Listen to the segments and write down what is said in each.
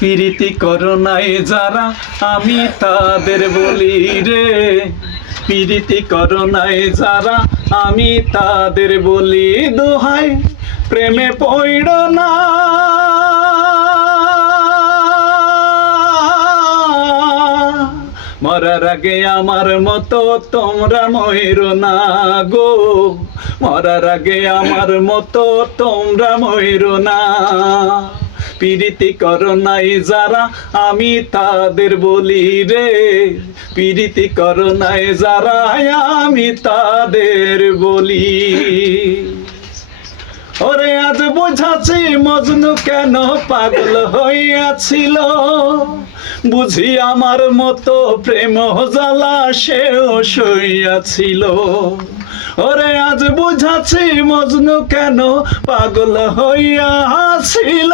প্রীতি করোনায় যারা, আমি তাদের বলি রে। প্রীতি করোনায় যারা, আমি তাদের বলি দোহাই, প্রেমে পড় না। মরার আগে আমার মতো তোমরা ময়ূর না গো। মরার আগে আমার মতো তোমরা ময়ূর না। পীড়িতি করো নাই যারা, আমি তাদের বলি রে। পীড়িতি করো নাই যারা, আমি তাদের বলি। ওরে, আজ বুঝাছি মজনু কেন পাগল হইয়াছিল? বুঝি আমার মতো প্রেম জ্বালা সেও সইয়াছিল ওরে, আজ বুঝাছি মজনু কেন পাগল হইয়াছিল?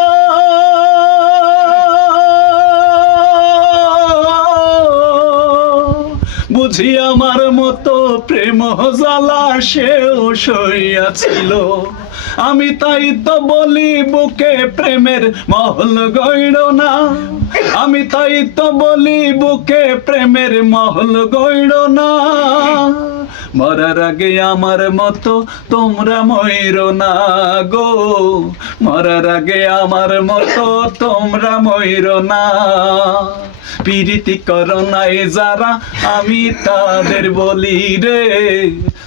বুঝি আমার মতো প্রেম জ্বালা সেও সইয়াছিল। আমি তাই তো বলি বুকে প্রেমের মহল গইড় না। আমি তাই তো বলি বুকে প্রেমের মহল গইড় না। মরার আগে আমার মতো তোমরা ময়ূর না গো। মরার আগে আমার মতো তোমরা ময়ূর না। পীড়িতি করো নাই যারা, আমি তাদের বলি রে।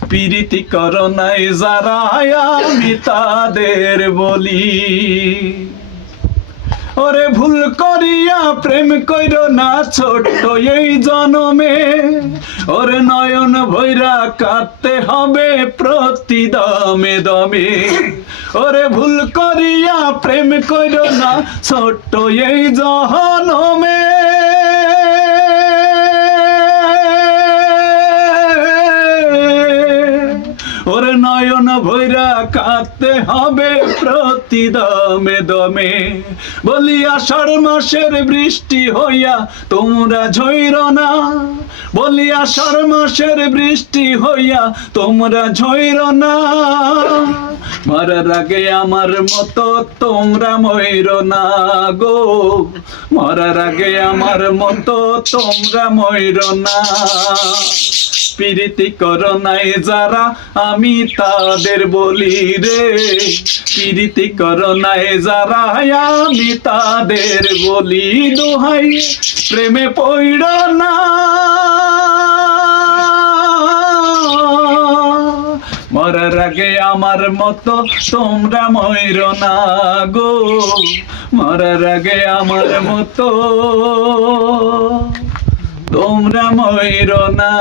পীড়িতি করো নাই যারা, আমি তাদের বলি। ওরে ভুল করিয়া প্রেম কইর না ছোট্ট এই জনমে। ওরে নয়ন ভৈরা কাঁদতে হবে প্রতি দমে। দমে ওরে ভুল করিয়া প্রেম কইর না ছোট্ট এই জনমে ভৈরা কাঁদতে হবে প্রতি দমে। দমে বলি আষাঢ় মাসের বৃষ্টি হইয়া তোমরা ঝৈর না। বলি আষাঢ় মাসের বৃষ্টি হইয়া তোমরা ঝইর না। মরার আগে আমার মতো তোমরা ময়ূর না গো। মরার আগে আমার মতো তোমরা ময়ূর না। প্রীতি করো নাই যারা, আমি তাদের বলি রে। প্রীতি করো নাই যারা, আমি তাদের বলি দোহাই, প্রেমে পড় না। মরার আগে আমার মতো তোমরা ময়ূর না গো। মরার আগে আমার মতো তোমরা ময়ূর না।